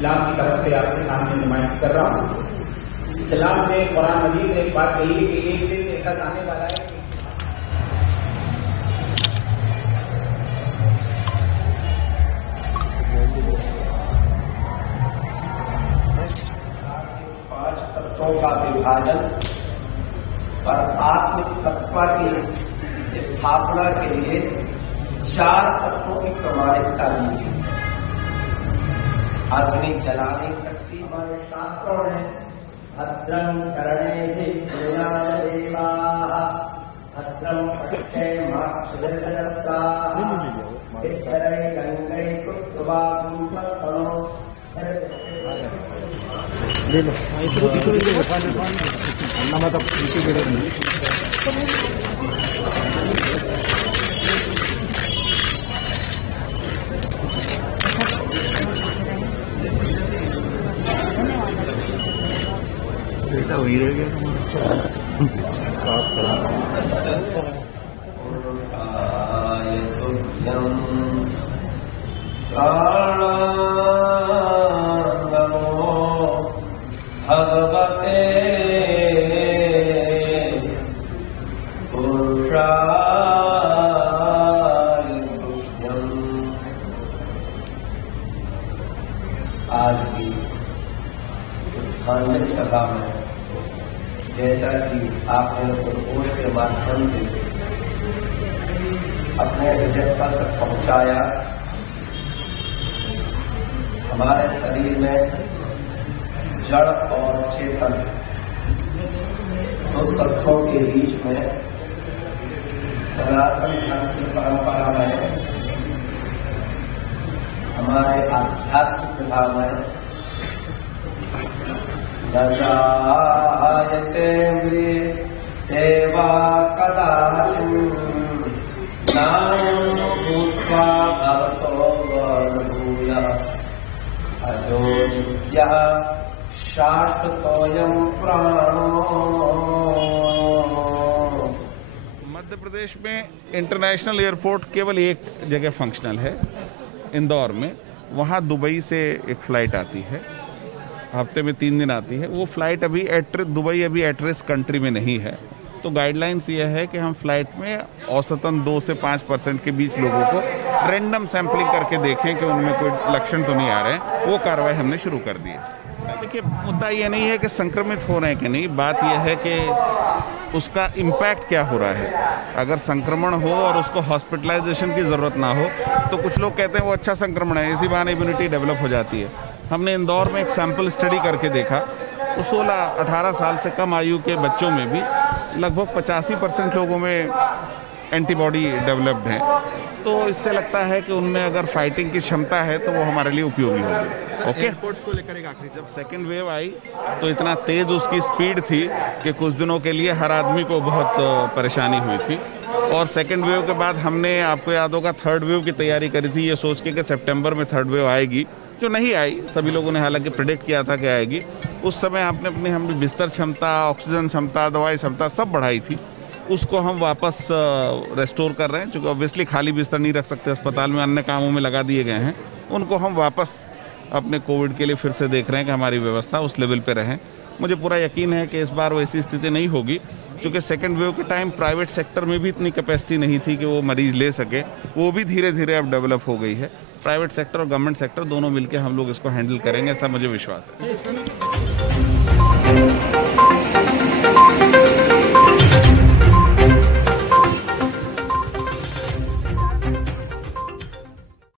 इस्लाम की तरफ से आपके सामने नुमाइंदगी कर रहा हूँ। इस्लाम ने कुरान मजीद में एक बात कही है कि एक दिन ऐसा आने वाला है कि 5 तत्वों का विभाजन और आत्मिक सत्ता की स्थापना के लिए 4 तत्वों की प्रमाणिकता दी गई। अग्नि जला नहीं सकती। हमारे शास्त्रों ने भद्रम कर्णेभिः शृणुयामदेवाः भद्रम पश्येमाक्षभिर्यजत्राः स्थिरैरङ्गैः पुष्टवागुंसस्तनो ले लो मतलब बेटा वही रह गया भगवते पुरुषाय तुभ्यम्। आज भी धार्मिक सभा में जैसा कि आपने उद्घोष के माध्यम से अपने हृदय स्थल तक पहुंचाया, हमारे शरीर में जड़ और चेतन दो तत्वों के बीच में सनातन धर्म की परंपरा में, हमारे आध्यात्मिक विधा में जायते देवा कदाचित् नायं भूत्वा भवतो वर्णभूयः अजो नित्यः शाश्वतोऽयं प्राणो। मध्य प्रदेश में इंटरनेशनल एयरपोर्ट केवल एक जगह फंक्शनल है, इंदौर में। वहाँ दुबई से एक फ़्लाइट आती है, हफ्ते में 3 दिन आती है। वो फ़्लाइट अभी दुबई अभी एट रिस्क कंट्री में नहीं है, तो गाइडलाइंस ये है कि हम फ़्लाइट में औसतन 2 से 5% के बीच लोगों को रैंडम सैंपलिंग करके देखें कि उनमें कोई लक्षण तो नहीं आ रहे हैं। वो कार्रवाई हमने शुरू कर दी है। देखिए, मुद्दा ये नहीं है कि संक्रमित हो रहे हैं कि नहीं, बात यह है कि उसका इम्पैक्ट क्या हो रहा है। अगर संक्रमण हो और उसको हॉस्पिटलाइजेशन की ज़रूरत ना हो तो कुछ लोग कहते हैं वो अच्छा संक्रमण है, इसी बहाने इम्यूनिटी डेवलप हो जाती है। हमने इंदौर में एक सैंपल स्टडी करके देखा तो 16-18 साल से कम आयु के बच्चों में भी लगभग 85% लोगों में एंटीबॉडी डेवलप्ड हैं। तो इससे लगता है कि उनमें अगर फाइटिंग की क्षमता है तो वो हमारे लिए उपयोगी होगी। ओके, एयरपोर्ट्स को लेकर एक आखिरी, जब सेकेंड वेव आई तो इतना तेज़ उसकी स्पीड थी कि कुछ दिनों के लिए हर आदमी को बहुत परेशानी हुई थी। और सेकेंड वेव के बाद हमने, आपको याद होगा, थर्ड वेव की तैयारी करी थी ये सोच के कि सितंबर में थर्ड वेव आएगी, जो नहीं आई। सभी लोगों ने हालांकि प्रेडिक्ट किया था कि आएगी। उस समय हमने बिस्तर क्षमता, ऑक्सीजन क्षमता, दवाई क्षमता सब बढ़ाई थी। उसको हम वापस रेस्टोर कर रहे हैं, क्योंकि ऑब्वियसली खाली बिस्तर नहीं रख सकते अस्पताल में, अन्य कामों में लगा दिए गए हैं। उनको हम वापस अपने कोविड के लिए फिर से देख रहे हैं कि हमारी व्यवस्था उस लेवल पे रहें। मुझे पूरा यकीन है कि इस बार वैसी स्थिति नहीं होगी, क्योंकि सेकेंड वेव के टाइम प्राइवेट सेक्टर में भी इतनी कैपेसिटी नहीं थी कि वो मरीज ले सके। वो भी धीरे धीरे अब डेवलप हो गई है। प्राइवेट सेक्टर और गवर्नमेंट सेक्टर दोनों मिलकर हम लोग इसको हैंडल करेंगे, ऐसा मुझे विश्वास है।